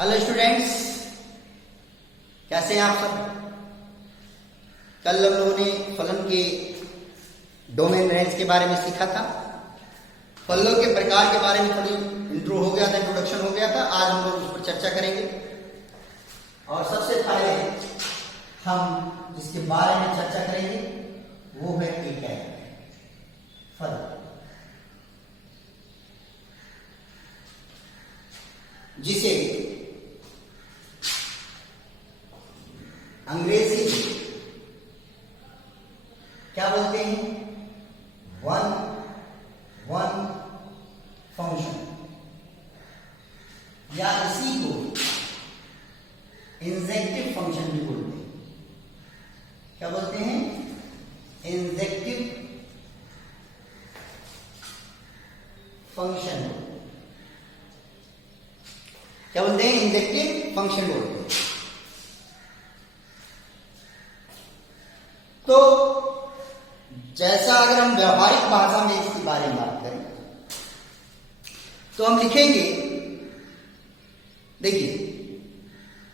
Hello students, कैसे हैं आप सब। कल हम लोगों ने फलन के डोमेन रेंज के बारे में सीखा था। फलों के प्रकार के बारे में थोड़ी इंट्रो हो गया था, इंट्रोडक्शन हो गया था। आज हम लोग उस पर चर्चा करेंगे और सबसे पहले हम जिसके बारे में चर्चा करेंगे वो है एकाएक फल। जिसे अंग्रेजी में क्या बोलते हैं, वन वन फंक्शन, या इसी को इंजेक्टिव फंक्शन भी बोलते हैं। क्या बोलते हैं? Injective function. क्या बोलते हैं? इंजेक्टिव फंक्शन बोलते हैं। तो जैसा अगर हम व्यवहारिक भाषा में इसके बारे में बात करें तो हम लिखेंगे, देखिए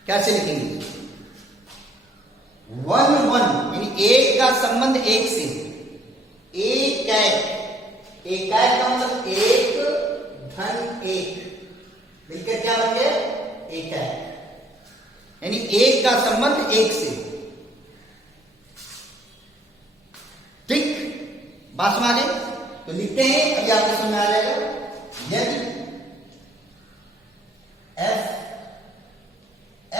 कैसे लिखेंगे, वन वन यानी एक का संबंध एक से, एक का मतलब एक धन एक, मिलकर क्या बन गया? एक यानी एक का संबंध एक से। ठीक, बात समझ आगे तो लिखते हैं, अभी आपको समझ आ जाएगा। यदि f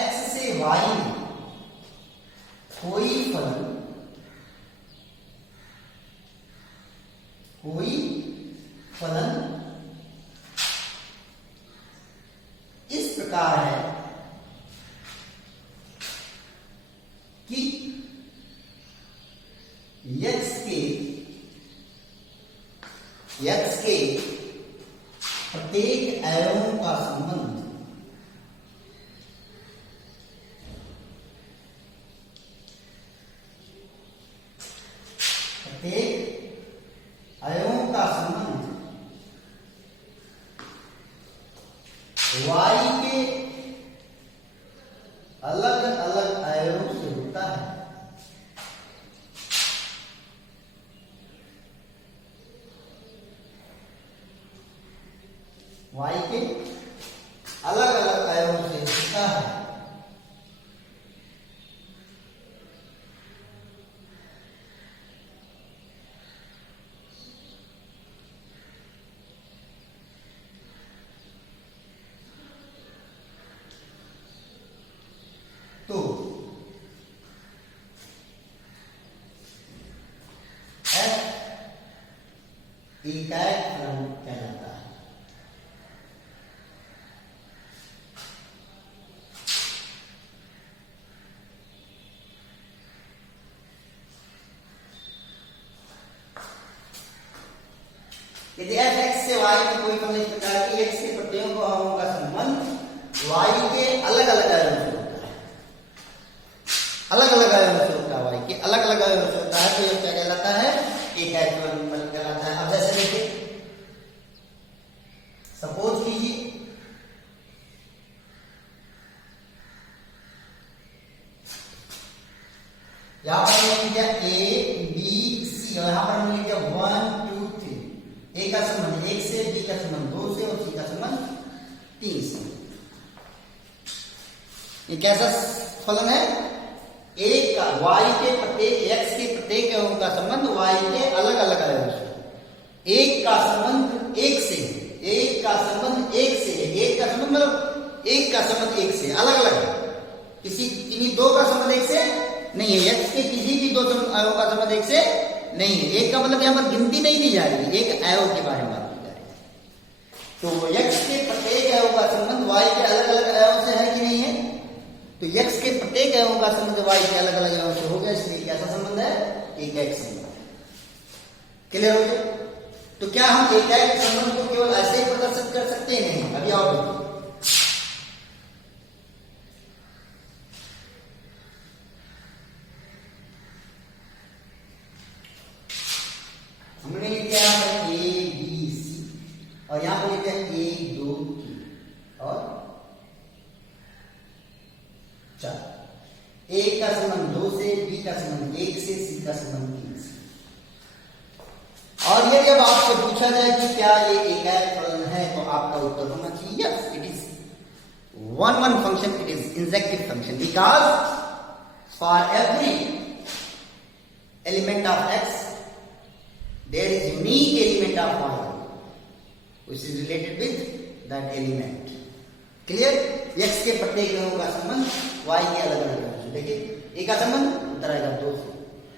x से y में कोई फलन इस प्रकार है कि x के प्रत्येक अवयवों का संबंध y के अलग अलग अवयवों से होता है। y के अलग अलग अवयवों से होता है। तो f एकाएक फलन कहलाता है। यदि f x से y में कोई फलन इस प्रकार की x के प्रत्ययों अवयवों का संबंध y के अलग अलग अवयवों से होता है, अलग अलग अवयवों से होता है, y के अलग अलग अवयवों से होता है, तो यह क्या कहलाता है? एकाएक फलन कहलाता है। अब जैसे देखिए, सपोज कीजिए यहां पर हमने लिखा ए बी सी और यहां पर हमने लिखा 1 2 3। ए का संबंध 1 से, बी का संबंध 2 से और सी का संबंध 3 से। ये कैसा फलन है? एक का y के प्रत्येक x के प्रत्येक अवयवों का संबंध y के अलग अलग अवयवों से। एक का संबंध एक से, एक का संबंध एक से, एक का संबंध मतलब एक का संबंध एक से, अलग अलग है। किन्हीं दो का संबंध एक से नहीं है, x के किसी भी दो अवयवों का संबंध एक से नहीं है। एक का मतलब यहां पर गिनती नहीं दी जा रही, एक अवयव के बारे में बात की जा रही है। तो x के प्रत्येक अवयव का संबंध y के अलग अलग अवयवों से है कि नहीं है? तो x के प्रत्येक अवयवों का संबंध y के अलग अलग अवयवों से हो गया, इसलिए कैसा संबंध है? एकाएक संबंध। क्लियर हो गया? तो क्या हम एकाएक संबंध को केवल ऐसे ही प्रदर्शित कर सकते हैं? नहीं, अभी और देखिए। हमने लिखा है ए बी सी और यहां पर लिखा है 1 2 3 और चलो ए का संबंध 2 से, बी का संबंध 1 से, सी का संबंध 3 से। और यदि अब आपसे पूछा जाए कि क्या ये एकाएक फलन है, तो आपका उत्तर होना चाहिए yes, it is one function, it is injective function, because for every element of x there is unique element of y which is related with that element. Clear? x के प्रत्येक अंगों का संबंध y के अलग अलग है। देखिए a का संबंध उधर आएगा 2 से,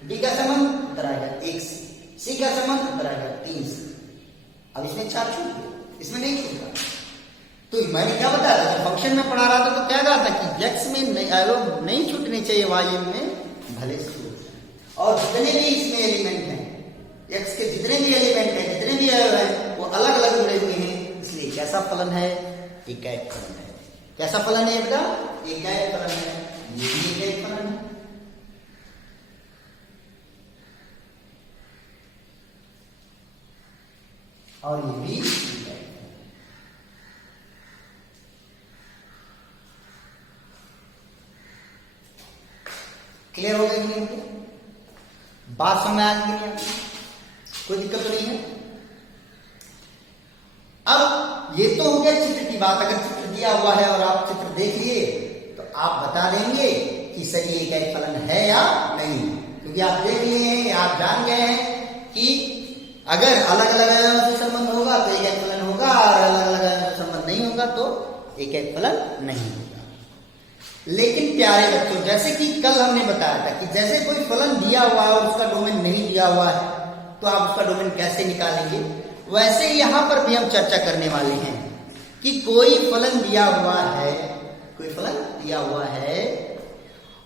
b का संबंध उधर आएगा 1 से, c का संबंध उधर आएगा 3 से। अब इसमें 4 छूट गए, इसमें नहीं छूटा। तो मैंने क्या बताया था, फंक्शन में पढ़ा रहा था तो क्या कहा था कि x में नहीं छूटनी चाहिए, y में भले से छूट। और जितने भी इसमें एलिमेंट हैं, x के जितने भी एलिमेंट हैं, जितने भी अवयव हैं, वो अलग अलग जुड़े हुए हैं, इसलिए कैसा फलन है, एकाएक फलन है। कैसा फलन है बेटा, एकाएक फलन है। ये भी एकाएक फलन है। और ये भी क्लियर हो गई नहीं? बात समझ आ गई? कोई दिक्कत तो नहीं है? अब ये तो हो गया चित्र की बात। अगर चित्र दिया हुआ है और आप चित्र देख लिए तो आप बता देंगे कि सही एकाएक फलन है या नहीं, क्योंकि आप देख लिए हैं, आप जान गए हैं कि अगर अलग अलग अवयवों से संबंध होगा तो एकाएक फलन होगा, और अलग अलग अवयवों से संबंध नहीं होगा तो एकाएक फलन नहीं होगा। लेकिन प्यारे बच्चों, जैसे कि कल हमने बताया था कि जैसे कोई फलन दिया हुआ है और उसका डोमेन नहीं दिया हुआ है तो आप उसका डोमेन कैसे निकालेंगे, वैसे यहां पर भी हम चर्चा करने वाले हैं कि कोई फलन दिया हुआ है, कोई फलन दिया हुआ है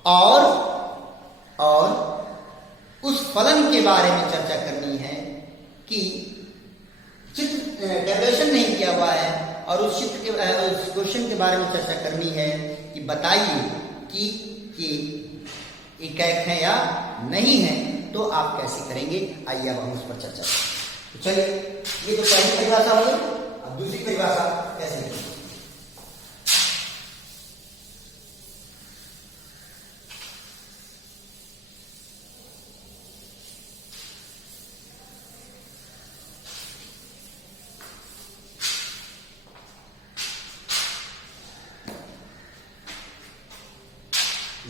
और उस फलन के बारे में चर्चा करनी है कि चित्र डेरिवेशन नहीं किया हुआ है और उस चित्र के उस क्वेश्चन के बारे में चर्चा करनी है कि बताइए कि एकाएक है या नहीं है, तो आप कैसे करेंगे। आइए अब हम उस पर चर्चा करें। तो चलिए, ये तो पहली परिभाषा हो गई। अब दूसरी परिभाषा कैसे लिखेंगे।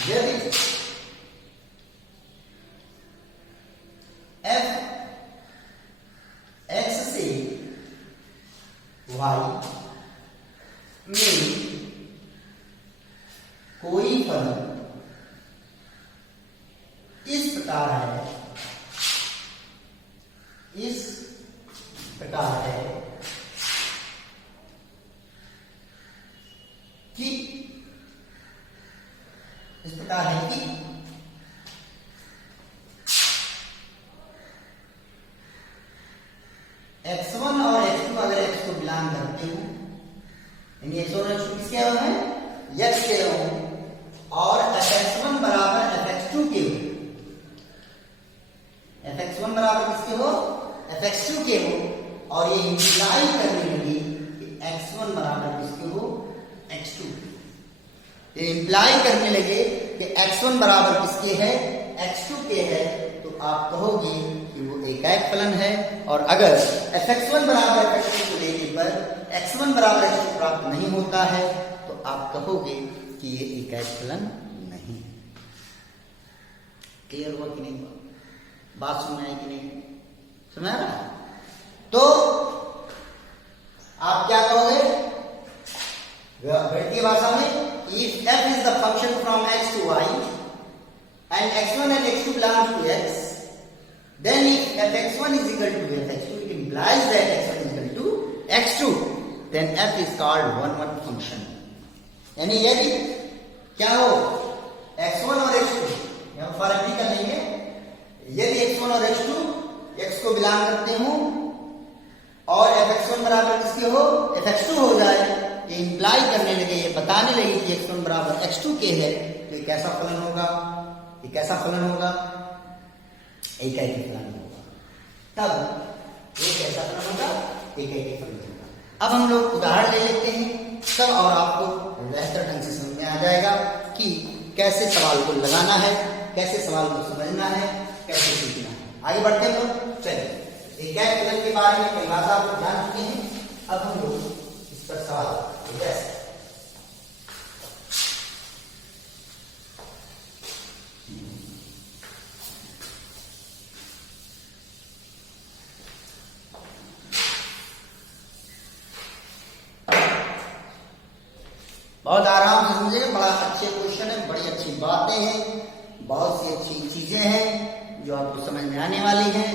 यदि f x से y में कोई फलन इस प्रकार है कि x1 और x2 अगर x को बिलोंग करते हो, यानी x1 और x2 किसके हैं, x के हो, और fx1 बराबर fx2 के हो, fx1 बराबर किसके हो, fx2 के हो, और ये इंप्लाई करने लगी कि x1 बराबर किसके हो, x2। ये इंप्लाई करने लगे कि x1 बराबर किसके है, x2 के है, तो आप कहोगे कि वो एकाएक फलन है। और अगर fx1 बराबर fx2 को लेने पर x1 बराबर x2 प्राप्त नहीं होता है तो आप कहोगे कि ये एकाएक फलन नहीं। क्लियर हुआ कि नहीं हुआ? बात सुन आई कि नहीं? समझ आ रहा? तो आप क्या कहोगे गणितीय भाषा में, if f is the function from x to y and x1 and x2 belongs to x, then if fx1 is equal to fx2, it implies that x1 is equal to x2, then f is called one function। यानी यदि क्या हो, x1 और x2 यहां फर्क भी कर लेंगे, यदि x1 और x2 x को बिलोंग करते हो और fx1 बराबर किसके हो, fx2 हो जाए, ये इंप्लाई करने लगे, ये बताने लगे कि x1 बराबर x2 के है, तो ये कैसा फलन होगा, ये कैसा फलन होगा, एकाएकी फलन होगा। तब ये कैसा फलन होगा, एकाएकी फलन होगा। अब हम लोग उदाहरण ले लेते हैं, तब और आपको बेहतर ढंग से समझ में आ जाएगा कि कैसे सवाल को लगाना है, कैसे सवाल को समझना है, कैसे सीखना है। आगे बढ़ते हैं तो चलिए एक कैलकुलस के बारे में कई बात आप जान चुके हैं, अब हम लोग इस पर सवाल कैसे बहुत आराम से समझिए, बड़ा अच्छे क्वेश्चन है, बड़ी अच्छी बातें हैं, बहुत सी अच्छी चीजें हैं जो आपको समझ में आने वाली हैं,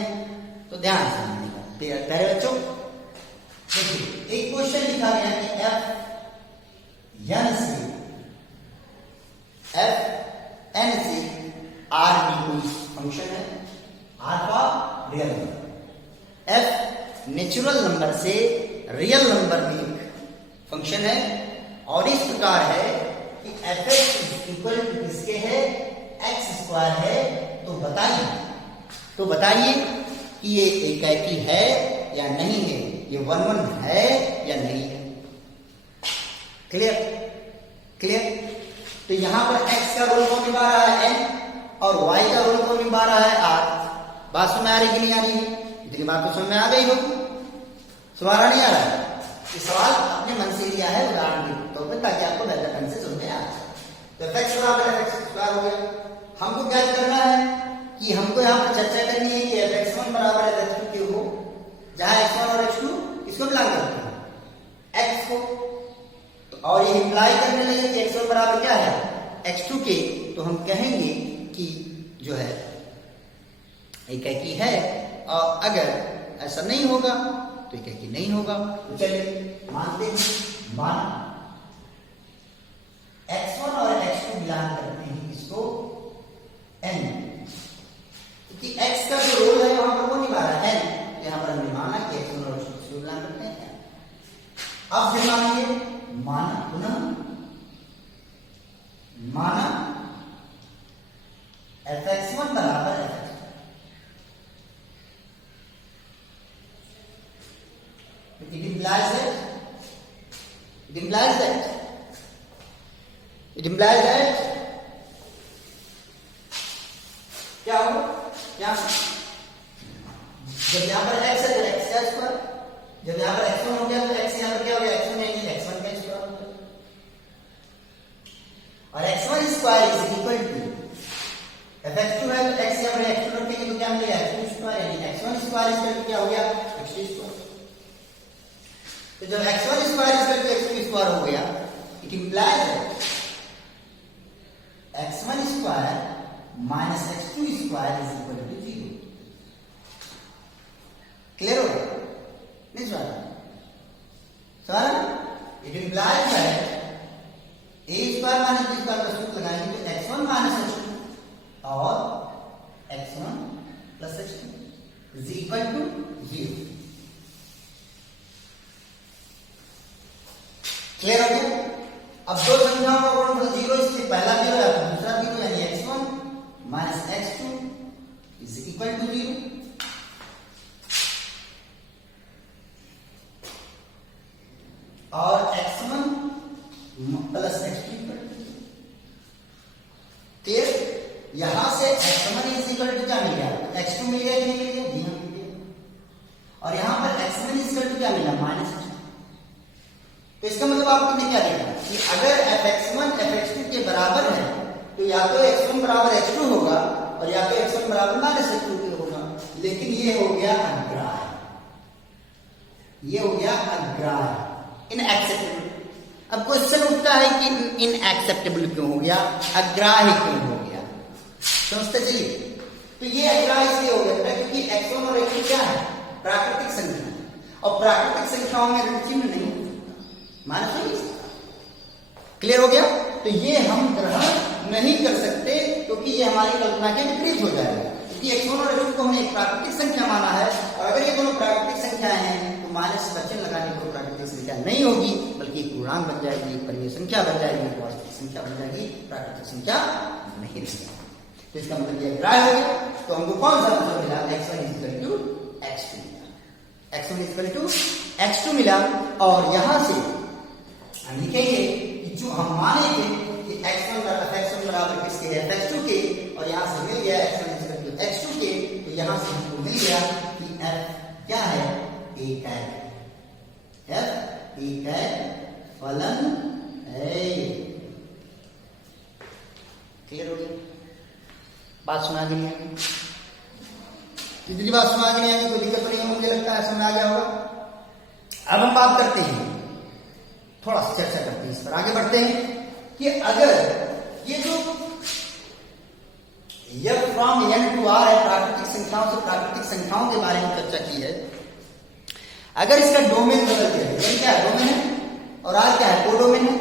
तो ध्यान से समझिएगा। प्यारे बच्चों देखिए एक क्वेश्चन लिखा गया कि एफ एन से आर की कोई फंक्शन है, आर का real number, F natural number से रियल नंबर में एक फंक्शन है और इस प्रकार है कि एफ एक्स इक्वल टू किसके है, एक्स स्क्वायर है। तो बताइए कि ये एकाकी है या नहीं है, ये 1 1 है या नहीं है। क्लियर। तो यहां पर x का रोल कौन निभा रहा है, n, और y का रोल कौन निभा रहा है, r। बात समझ आ रही कि नहीं आ रही है? इतनी बात तो समझ में आ गई होगी, सवाल नहीं आ रहा है? ये सवाल अपने मन से लिया है उदाहरण के तौर पर, ताकि आपको बेहतर ढंग से समझ में आ जाए। तो fx बराबर fx स्क्वायर हो गया। हमको क्या करना है कि हमको यहाँ पर चर्चा करनी है कि fx1 बराबर fx2 क्यों हो, जहां x1 और x2 इसको बिलोंग करते हैं x को, तो और ये इंप्लाई करने लगे कि x1 बराबर क्या है, x2 के, तो हम कहेंगे कि जो है एकाकी है, और अगर ऐसा नहीं होगा तो एकाकी नहीं होगा। तो चलिए मानते हैं, माना x1 और x2 बिलोंग करते हैं इसको n, क्योंकि x का जो रोल है वहां पर वो निभा रहा है n, यहां पर हमने माना कि x1 और x2 बिलोंग करते हैं। अब फिर मानिए, माना पुनः माना fx1 बराबर fx2, it implies that क्या होगा, क्या जब यहां पर x है तो x का स्क्वायर, जब यहां पर x1 हो गया तो x यहां पर क्या हो गया, x1 नहीं, x1 का स्क्वायर हो गया, और x1 square is equal to fx2 है तो x यहां पर x2 रखेंगे तो क्या मिलेगा, x2 स्क्वायर, यानी x1 square is equal to क्या हो गया, x2 स्क्वायर। तो जब x1 square is equal to x2 square हो गया, it implies that x1 square minus x2 square is equal to 0। Clear हो गया नहीं sir? It implies that a square minus b square का सूत्र लगाएंगे तो x1 माइनस x2 और x1 plus x2 is equal to 0। Clear हो गया? अब दो संख्याओं का गुणनफल 0, इसलिए पहला 0 है तो दूसरा 0, यानी x1 minus x2 is equal to 0। और x1 plus x2 equal to 0। Clear? यहां से x1 इज इक्वल टू क्या मिल गया, x2 मिल गया कि नहीं मिल गया, जी हाँ मिल गया। और यहां पर x1 इज इक्वल टू क्या मिला, माइनस x2। तो इसका मतलब आपने क्या देखा कि अगर fx1 fx2 के बराबर है तो या तो x1 बराबर x2 होगा और या तो x1 बराबर माइनस x2 के होगा, लेकिन ये हो गया अग्राह्य, ये हो गया अग्राह्य, इनएक्सेप्टेबल। अब क्वेश्चन उठता है कि इनएक्सेप्टेबल क्यों हो गया, अग्राह्य क्यों हो गया, समझते चलिए। तो ये अग्राह्य इसलिए हो गया क्योंकि x1 और x2 क्या है, प्राकृतिक संख्या, और प्राकृतिक संख्याओं में रुचि में नहीं माइनस हो गया। क्लियर हो गया? तो ये हम ग्रहण नहीं कर सकते क्योंकि ये हमारी कल्पना के विपरीत हो जाएगा, क्योंकि x1 और x2 को हमने एक प्राकृतिक संख्या माना है, और अगर ये दोनों प्राकृतिक संख्याएं हैं तो माइनस का चिन्ह लगाने पर प्राकृतिक संख्या नहीं होगी, बल्कि एक पूर्णांक बन जाएगी, एक परिमेय संख्या बन जाएगी, एक वास्तविक संख्या बन जाएगी, प्राकृतिक संख्या नहीं रहेगी। तो इसका मतलब ये ग्राह्य हो गया। तो हमको कौन सा आंसर मिला, x1 इक्वल टू x2 मिला, x1 इक्वल टू x2 मिला। और यहां से हम लिखेंगे कि जो हम मानेंगे कि x1 बराबर यहां से हमको मिल गया कि f क्या है, एक है, f एक है फलन है। क्लियर हो गया? बात सुना के नहीं आएगी? जितनी बात सुना के नहीं आएगी कोई दिक्कत नहीं है, मुझे लगता है समझ आ गया होगा। अब हम बात करते हैं, थोड़ा सा चर्चा करते हैं, इस पर आगे बढ़ते हैं कि अगर ये जो f from n to r है, प्राकृतिक संख्याओं से प्राकृतिक संख्याओं के बारे में चर्चा की है, अगर इसका डोमेन बदल गया, n क्या है, डोमेन है, और r क्या है, कोडोमेन है।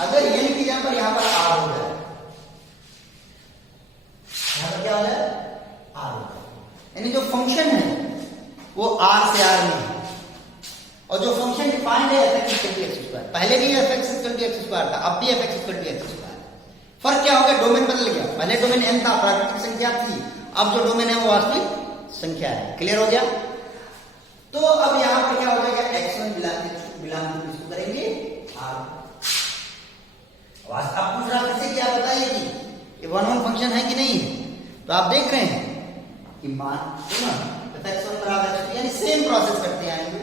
अगर n की जगह पर यहां पर r हो जाए, यहां पर क्या हो जाए, r हो जाए, यानी जो फंक्शन है वो r से r में है, और जो फंक्शन डिफाइंड है f(x²), पहले भी f(x²) था, अब भी f(x²). फर्क क्या हो गया, डोमेन बदल गया। पहले डोमेन n था, प्राकृतिक संख्या थी, अब जो डोमेन है वो वास्तविक संख्या है। क्लियर हो गया? तो अब यहां पर क्या हो जाएगा, x1 बिलोंग टू किसको करेंगे, r। अब पूछ रहा है कि आप बताइए कि ये वन फंक्शन है कि नहीं है। तो आप देख रहे हैं कि मान f(x1) बराबर x2, यानी सेम प्रोसेस करते आएंगे,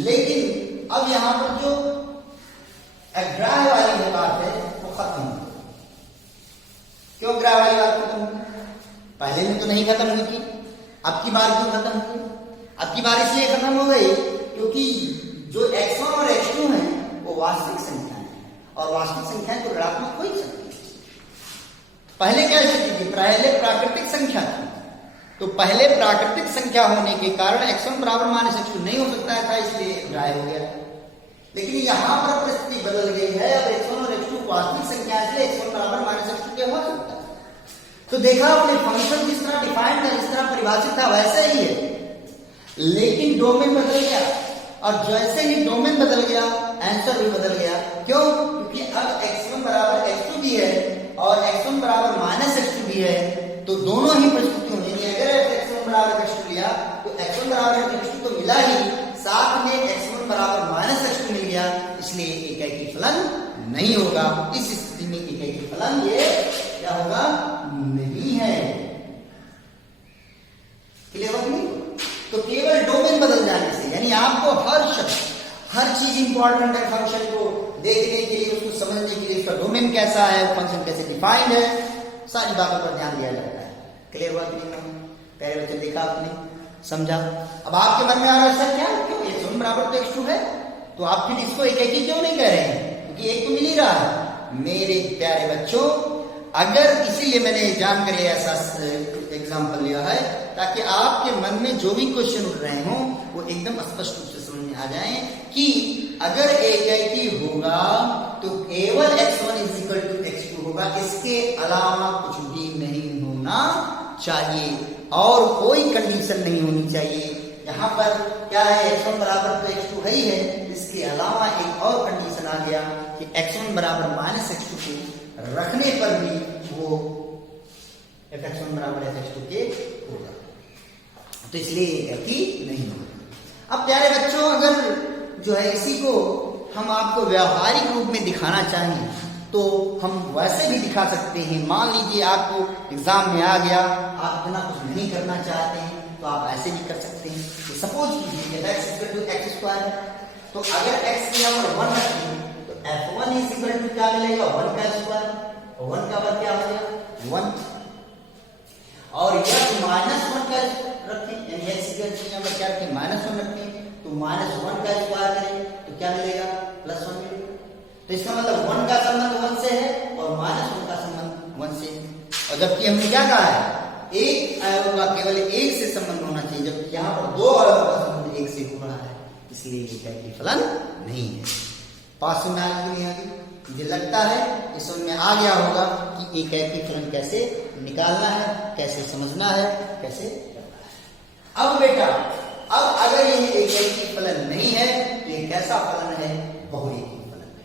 लेकिन अब यहां पर जो अग्राह्य वाली बात है वो खत्म हो। क्यों अग्राह्य वाली बात खत्म हो? पहले में तो नहीं खत्म हुई थी, अब की बार क्यों खत्म हुई? अब की बार इसलिए खत्म हो गई क्योंकि जो x1 और x2 है वो वास्तविक संख्या है, और वास्तविक संख्या तो ऋणात्मक हो ही सकती है। पहले क्या स्थिति थी, पहले प्राकृतिक संख्या थी, तो पहले प्राकृतिक संख्या होने के कारण x1 बराबर -x2 नहीं हो सकता था, इसलिए ड्राई हो गया। लेकिन यहां पर परिस्थिति बदल गई है, अब x1 और x2 वास्तविक संख्या है, इसलिए x1 बराबर -x2 क्या हो सकता है। तो देखा आपने, फंक्शन जिस तरह डिफाइंड था, जिस तरह परिभाषित था, वैसे ही है, लेकिन डोमेन बदल गया, और जैसे ही डोमेन बदल गया आंसर भी बदल गया। क्यों? क्योंकि अब x1 बराबर x2 भी है और x1 बराबर -x2 भी है, तो दोनों ही परिस्थितियों में, अगर x1 बराबर x2 लिया तो x1 बराबर x2 तो मिला ही, साथ में x1 बराबर -x2 मिल गया, इसलिए एकाकी फलन नहीं होगा। इस स्थिति में एकाकी फलन ये क्या होगा, नहीं है। क्लियर हो गई? तो केवल डोमेन बदल जाने से, यानी आपको हर चीज इंपॉर्टेंट है फंक्शन को देखने के लिए, उसको समझने के लिए, उसका डोमेन कैसा है, फंक्शन कैसे डिफाइंड है, सारी बातों पर ध्यान दिया जाता है। क्लियर हुआ कि नहीं? पहले बच्चे देखा आपने, समझा। अब आपके मन में आ रहा है सर क्या, क्यों x1 बराबर तो x2 है, तो आप फिर इसको एकाकी क्यों नहीं कह रहे हैं, क्योंकि एक तो मिल ही रहा है। मेरे प्यारे बच्चों, अगर इसीलिए मैंने जानकर ऐसा एग्जाम्पल लिया है ताकि आपके मन में जो भी क्वेश्चन उठ रहे हों वो एकदम स्पष्ट रूप से समझ में आ जाए कि अगर एकाकी होगा तो केवल x1 = x2 होगा, इसके अलावा कुछ भी नहीं होना चाहिए और कोई कंडीशन नहीं होनी चाहिए। यहाँ पर क्या है, x1 बराबर तो x2 है ही है, इसके अलावा एक और कंडीशन आ गया कि x1 बराबर -x2 को रखने पर भी वो f(x1) बराबर f(x2) के होगा, तो इसलिए एकाकी नहीं होगा। अब प्यारे बच्चों, अगर जो है इसी को हम आपको व्यावहारिक रूप में दिखाना चाहें तो हम वैसे भी दिखा सकते हैं। मान लीजिए आपको एग्जाम में आ गया, आप इतना कुछ नहीं करना चाहते हैं तो आप ऐसे भी कर सकते हैं। तो सपोज कीजिए x = x², तो अगर x की यहाँ पर 1 रखें तो f1 = क्या मिलेगा, 1 का स्क्वायर, और 1 का वर्ग क्या हो गया 1, और यह -1 का रखें, यानी x की यहाँ पर क्या रखें, -1 रखें, तो -1 का स्क्वायर करें तो क्या मिलेगा, +1 मिलेगा। तो इसका मतलब 1 का संबंध 1 से है और -1 का संबंध 1 से है, और जबकि हमने क्या कहा है, एक अवयव का केवल एक से संबंध होना चाहिए, जबकि यहाँ पर दो अवयव का संबंध एक से हो रहा है, इसलिए एकाकी फलन नहीं है। पास में आ गई, मुझे लगता है इस समझ में आ गया होगा कि एकाकी फलन कैसे निकालना है, कैसे समझना है, कैसे करना है। अब बेटा, अब अगर यह एकाकी फलन नहीं है तो ये कैसा फलन है, बहुएकी फलन है।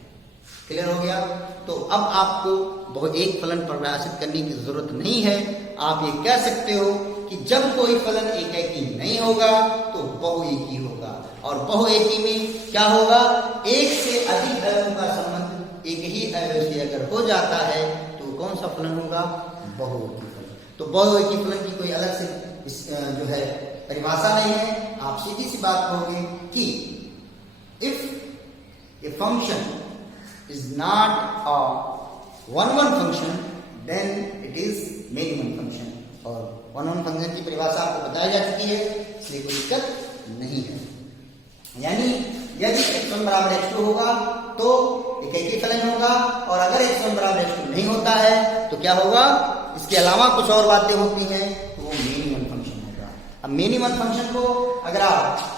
क्लियर हो गया? तो अब आपको बहुएक फलन परिभाषित करने की जरूरत नहीं है। आप ये कह सकते हो कि जब कोई फलन एकाकी नहीं होगा तो बहुएकी होगा, और बहुएकी में क्या होगा, एक से अधिक अवयवों का संबंध एक ही अवयव से अगर हो जाता है तो कौन सा फलन होगा, बहुएकी फलन। तो बहुएकी फलन की कोई अलग से जो है परिभाषा नहीं है। आप सीधी सी बात कहोगे कि if a function is not a one function then it is many one function. और वन फंक्शन की परिभाषा आपको बताई जा चुकी है, इसलिए कोई दिक्कत नहीं है। यानी यदि x1 बराबर x2 होगा तो एक ही फलन होगा, और अगर x1 बराबर x2 नहीं होता है तो क्या होगा, इसके अलावा कुछ और बातें होती हैं तो वो मेनी वन फंक्शन होगा। अब मेनी वन फंक्शन को अगर आप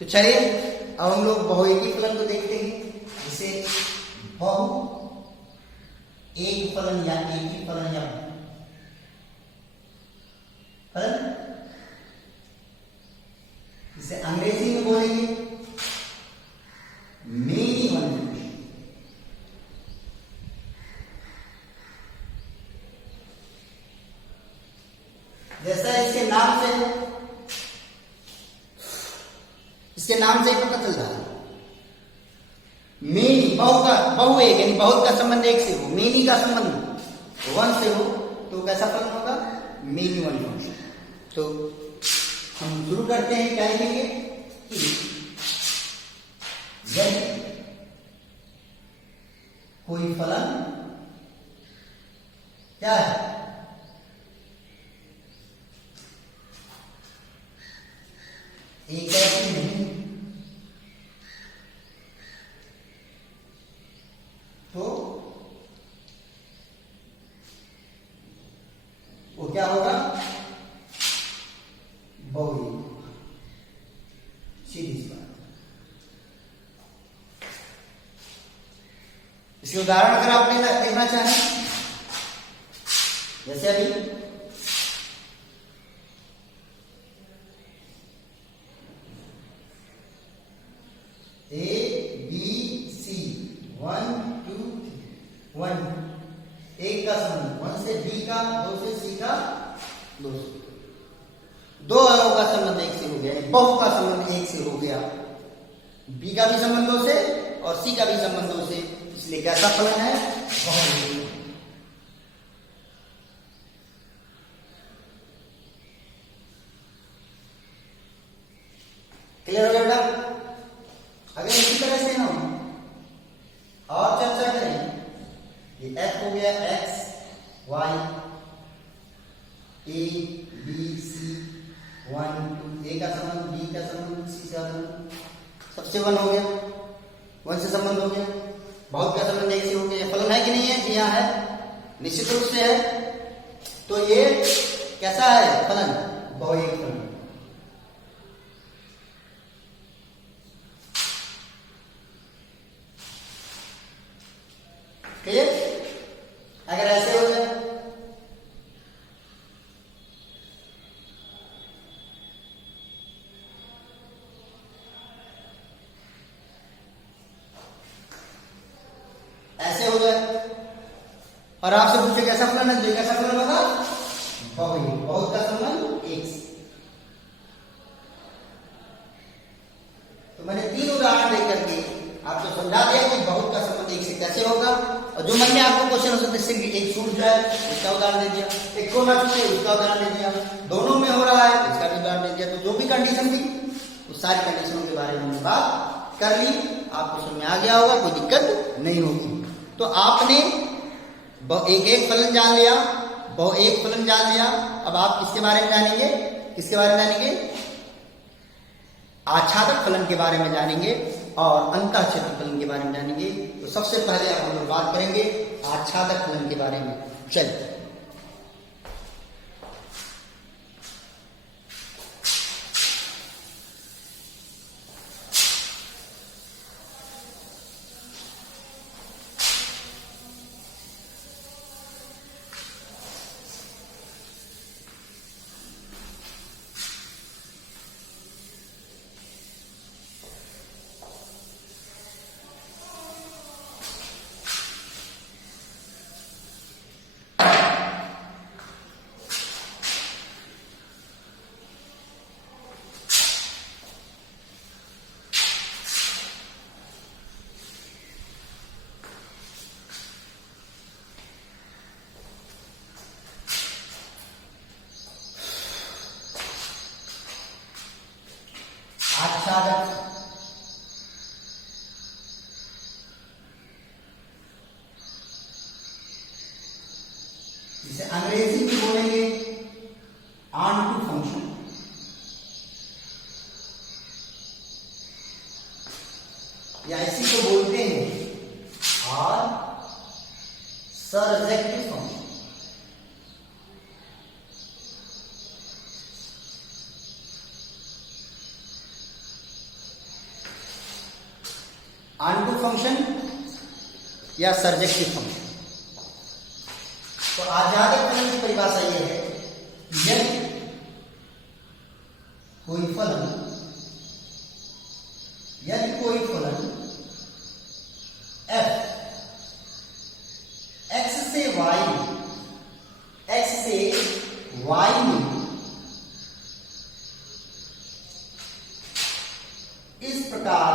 तो चलिए अब हम लोग बहुएकी फलन को देखते हैं, जिसे बहु एक फलन या एक ही फलन या फलन, इसे अंग्रेजी में बोलेंगे मेनी वन फंक्शन। जैसा इसके नाम से ही पता चल रहा है, मेनी बहु एक यानी बहुत का संबंध एक से हो, मेनी का संबंध वन से हो, तो कैसा फलन होगा, मेनी वन फंक्शन। तो हम शुरू करते हैं, क्या लिखेंगे कि यदि कोई फलन क्या है, एक ऐसी नहीं तो वो क्या होगा, बहुएक। सीधी सी बात। इसके उदाहरण अगर आप देखना चाहें, जैसे अभी A B C 1 2 1, एक का संबंध 1 से B का, 2 से C का, 2 से दो अवयवों का संबंध एक से हो गया, बहु का संबंध एक से हो गया, B का भी संबंध 2 से और C का भी संबंध 2 से, इसलिए कैसा फलन है, बहुएक। क्लियर हो गया बेटा? अगर इसी तरह से हम और चर्चा करें, ये f हो गया x y a b c 1 2, a का संबंध b का संबंध c का संबंध, सबसे 1 हो गया, 1 से संबंध हो गया, बहुत का संबंध एक से हो गया। फलन है कि नहीं है, जी हाँ है, निश्चित रूप से है। तो ये कैसा है फलन, बहुएक फलन। क्लियर? अगर ऐसे हो जाए, ऐसे हो जाए और आपसे पूछे कैसा फलन है, तो कैसा फलन होगा, बहुएक, बहुत का संबंध एक से। तो मैंने 3 उदाहरण देकर के आपको समझा दिया कि बहुत का संबंध एक से कैसे होगा। और जो मन में आपको क्वेश्चन हो सकते हैं, एक सूर्य है उसका उदाहरण दे दिया, एक कोना है उसका उदाहरण दे दिया, दोनों में हो रहा है इसका भी उदाहरण दे दिया। तो जो भी कंडीशन थी उस सारी कंडीशनों के बारे में हमने बात कर ली, आपको समझ में आ गया होगा, कोई दिक्कत नहीं होगी। तो आपने एक फलन जान लिया, बहुएक फलन जान लिया। अब आप किसके बारे में जानेंगे, किसके बारे में जानेंगे, आच्छादक फलन के बारे में जानेंगे और अंतः क्षेत्र फलन के बारे में जानेंगे। तो सबसे पहले हम लोग बात करेंगे आच्छादक फलन के बारे में। चलिए, बेसिकली बोलेंगे ऑन टू फंक्शन, या इसी को बोलते हैं और सरजेक्टिव फंक्शन। ऑन टू फंक्शन या सरजेक्टिव फंक्शन। तो आजादक फलन की परिभाषा यह है कि यदि कोई फलन f x से y में इस प्रकार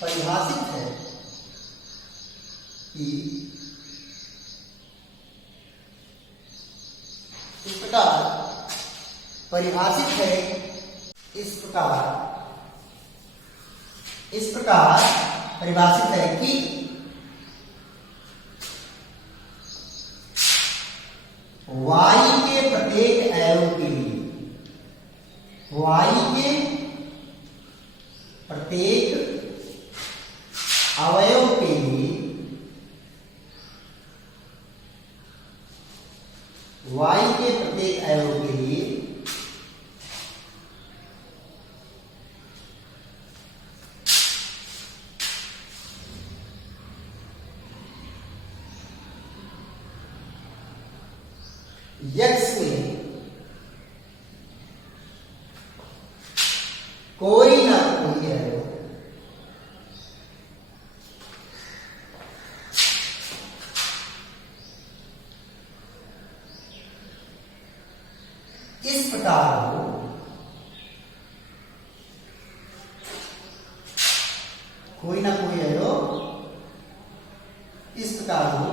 परिभाषित है कि इस प्रकार परिभाषित है कि y के प्रत्येक अवयव के लिए, y के प्रत्येक अवयव के लिए, y के प्रत्येक अवयव के लिए x में कोई ना कोई अवयव इस प्रकार हो, कोई ना कोई अवयव इस प्रकार हो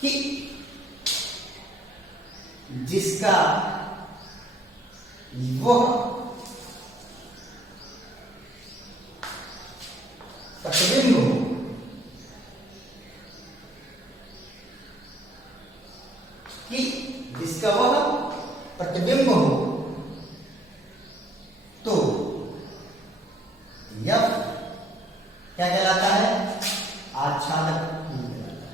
कि जिसका वह प्रतिबिंब हो, कि जिसका वह प्रतिबिंब हो, तो यह क्या कहलाता है? आच्छादक कहलाता है।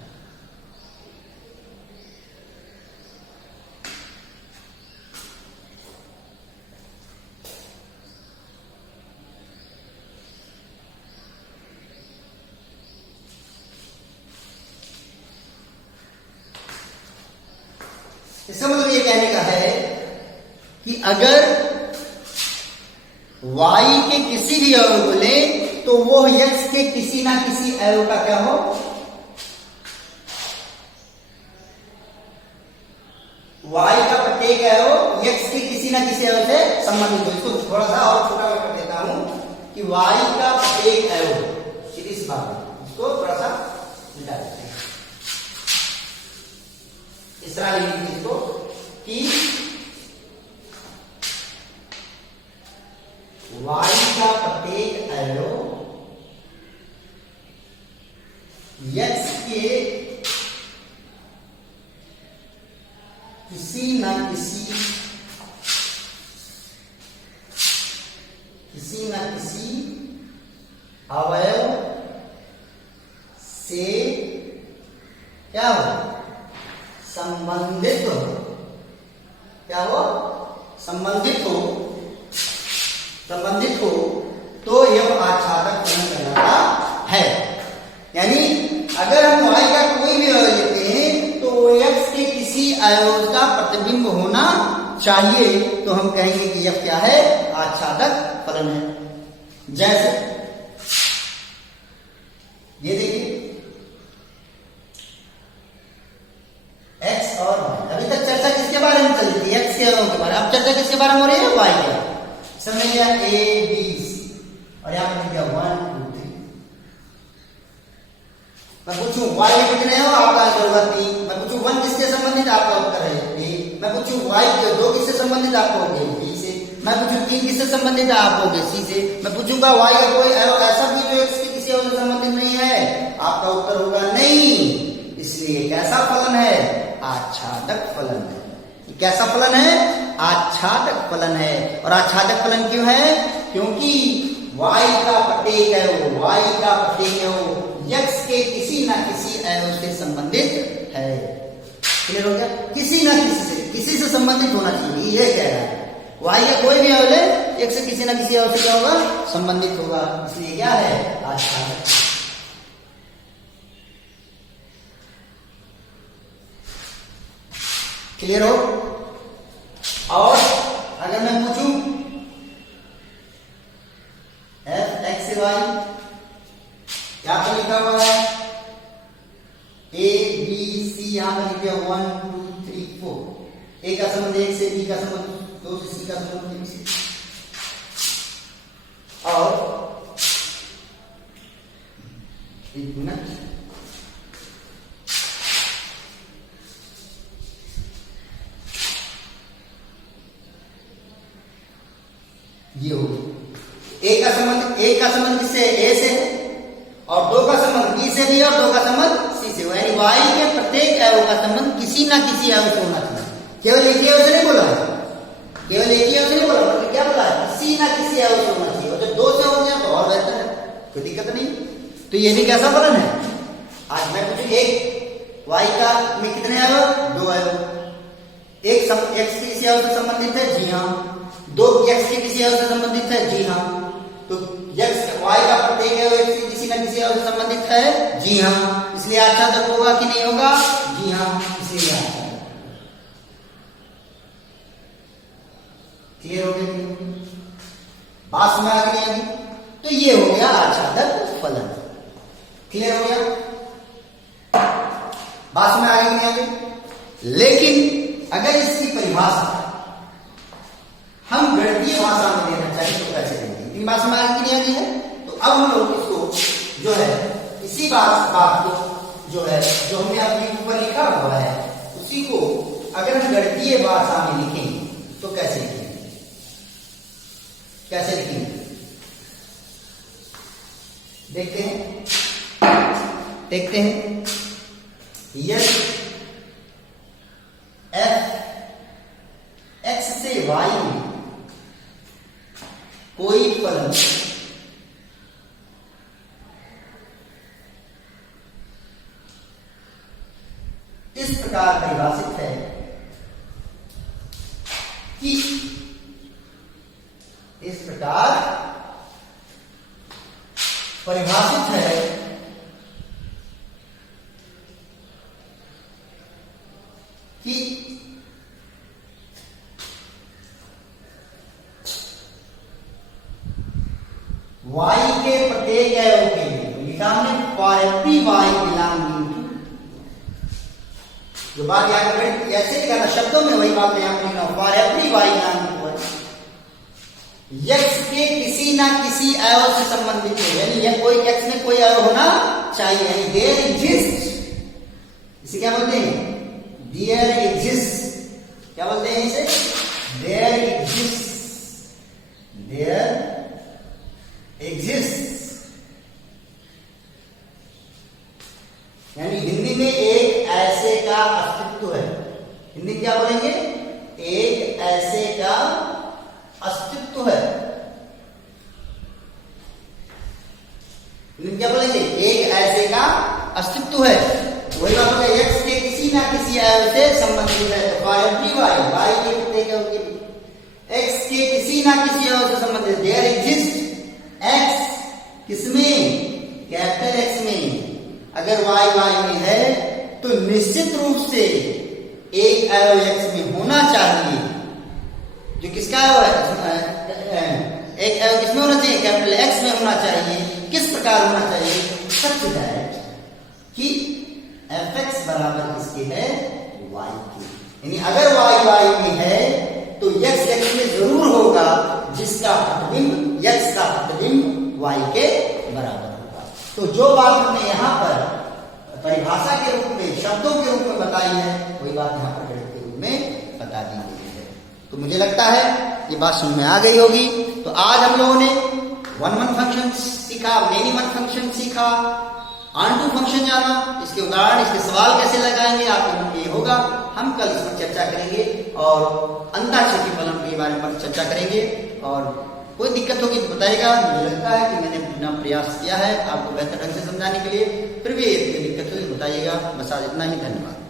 इसका मतलब ये कहने का है कि अगर y के किसी भी अवयव को ले तो वो x के किसी ना किसी अवयव का क्या हो? y का प्रत्येक अवयव x के किसी ना किसी अवयव से संबंधित हो। इसको थोड़ा सा और छोटा मैं कर देता हूं कि y का प्रत्येक अवयव, इस बात में इसको थोड़ा सा मिटा देते हैं। इस तरह लिखिए इसको कि y का प्रत्येक अवयव x के किसी न किसी अवयव से क्या हो? संबंधित हो। क्या हो? संबंधित हो तो यह आच्छादक फलन कहलाता है। यानी अगर हम y का कोई भी अवयव लेते हैं तो x के किसी अवयव का प्रतिबिंब होना चाहिए, तो हम कहेंगे कि यह क्या है? आच्छादक फलन है। जैसे ये देखिए x और y, अभी तक चर्चा किसके बारे में चली थी? x के अवयव के बारे में। अब चर्चा किसके बारे में हो रही है? y के। समझ लिया a b और यहां पर लिख दिया 1 2 3। मैं पूछूं y कितने हो? आपका आंसर होगा 3। मैं पूछूं 1 किससे संबंधित? आपका उत्तर है a। मैं पूछूं y के 2 किससे संबंधित? आप कहोगे b से। मैं पूछूं 3 किससे संबंधित? आप कहोगे c से। मैं पूछूंगा y का कोई अवयव ऐसा भी जो x के किसी अवयव से संबंधित नहीं है? आपका उत्तर होगा नहीं। इसलिए कैसा फलन है? आच्छादक फलन है। ये कैसा फलन है? आच्छादक फलन है। और आच्छादक फलन क्यों है? क्योंकि y का प्रत्येक अवयव, y का प्रत्येक अवयव x के किसी ना किसी अवयव से संबंधित है। क्लियर हो गया? किसी ना किसी से संबंधित होना चाहिए, ये कह रहा है। y का कोई भी अवयव है, एक से किसी ना किसी अवयव से क्या होगा? संबंधित होगा। इसलिए क्या है? आच्छादक। क्लियर हो? और अगर मैं पूछूं f x से y, यहां पर लिखा हुआ है a b c, यहां पर लिखा 1 2 3 4, a का संबंध 1 से, b का संबंध 2 से, c का संबंध 3 से, और एक मिनट, ये हो एक का संबंध किससे? ए से, और 2 का संबंध बी से भी, और 2 का संबंध सी से। यानी y के प्रत्येक अवयव का संबंध किसी ना किसी अवयव से होना चाहिए। केवल एक ही अवयव से नहीं बोला है, केवल एक ही अवयव से नहीं बोला, मतलब क्या बोला है? किसी ना किसी अवयव से होना चाहिए। और जब 2 से हो गया तो और बेहतर है, कोई दिक्कत नहीं। तो ये भी कैसा फलन है? आज मैं पूछूं एक y का में कितने अवयव? 2 अवयव। एक x किसी अवयव से संबंधित है? जी हाँ। 2 x के किसी अवयव से संबंधित है? जी हाँ। तो x y का प्रत्येक अवयव x के किसी न किसी अवयव से संबंधित है? जी हाँ। इसलिए आच्छादक होगा कि नहीं होगा? जी हाँ, इसलिए आच्छादक। क्लियर हो गया? बात में आ गई? तो ये हो गया आच्छादक फलन। क्लियर हो गया? बात में आ गई? लेकिन अगर इसकी परिभाषा हम गणितीय भाषा में देना चाहिए तो कैसे देंगे? इन भाषा में नहीं आती है। तो अब हम लोग इसको जो है, इसी बात को जो है, जो हमने अपने ऊपर लिखा हुआ है, उसी को अगर हम गणितीय भाषा में लिखेंगे तो कैसे लिखेंगे? कैसे लिखेंगे? देखते हैं। यदि f x से y में कोई फलन इस प्रकार परिभाषित है कि y के प्रत्येक अवयव के लिए लिखा हमने for every y belonging to, जो बात यहाँ पर ऐसे लिखा था शब्दों में, वही बात यहाँ पर लिखा for every y belonging to x के किसी ना किसी अवयव से संबंधित है। यानी यह कोई x में कोई अवयव होना चाहिए। यानी देयर एग्जिस्ट, इसे क्या बोलते हैं? There exist. क्या बोलते हैं इसे? There exist. यानी हिंदी में एक ऐसे का अस्तित्व है। हिंदी क्या बोलेंगे? एक ऐसे का अस्तित्व है। हिंदी क्या बोलेंगे? एक ऐसे का अस्तित्व है। वही बात होगा, x के किसी ना किसी अवयव से संबंधित है। तो y के प्रत्येक अवयव के x के किसी ना किसी अवयव से संबंधित। देयर एग्जिस्ट x किसमें? कैपिटल X में। अगर y में है तो निश्चित रूप से एक अवयव x में होना चाहिए। जो किसका है? एक अवयव किसमें होना चाहिए? कैपिटल X में होना चाहिए। किस प्रकार होना चाहिए? सच डायरेक्ट कि fx बराबर किसके है? y के। यानी अगर y में है तो x में जरूर होगा, जिसका प्रतिबिंब x का प्रतिबिंब y के बराबर होगा। तो जो बात हमने यहाँ पर परिभाषा के रूप में, शब्दों के रूप में बताई है, वही बात यहाँ पर गणित के रूप में बता दी गई है। तो मुझे लगता है ये बात समझ में आ गई होगी। तो आज हम लोगों ने 1 1 फंक्शन सीखा, मेनी 1 फंक्शन सीखा, ऑन टू फंक्शन जाना, इसके उदाहरण, इसके सवाल कैसे लगाएंगे आपके मन में ये होगा। हम कल इस पर चर्चा करेंगे और अंताक्षरी के फलन के बारे में चर्चा करेंगे। और कोई दिक्कत होगी तो बताइएगा। मुझे लगता है कि मैंने अपना प्रयास किया है आपको बेहतर ढंग से समझाने के लिए। फिर भी कोई दिक्कत होगी तो बताइएगा। बस आज इतना ही, धन्यवाद।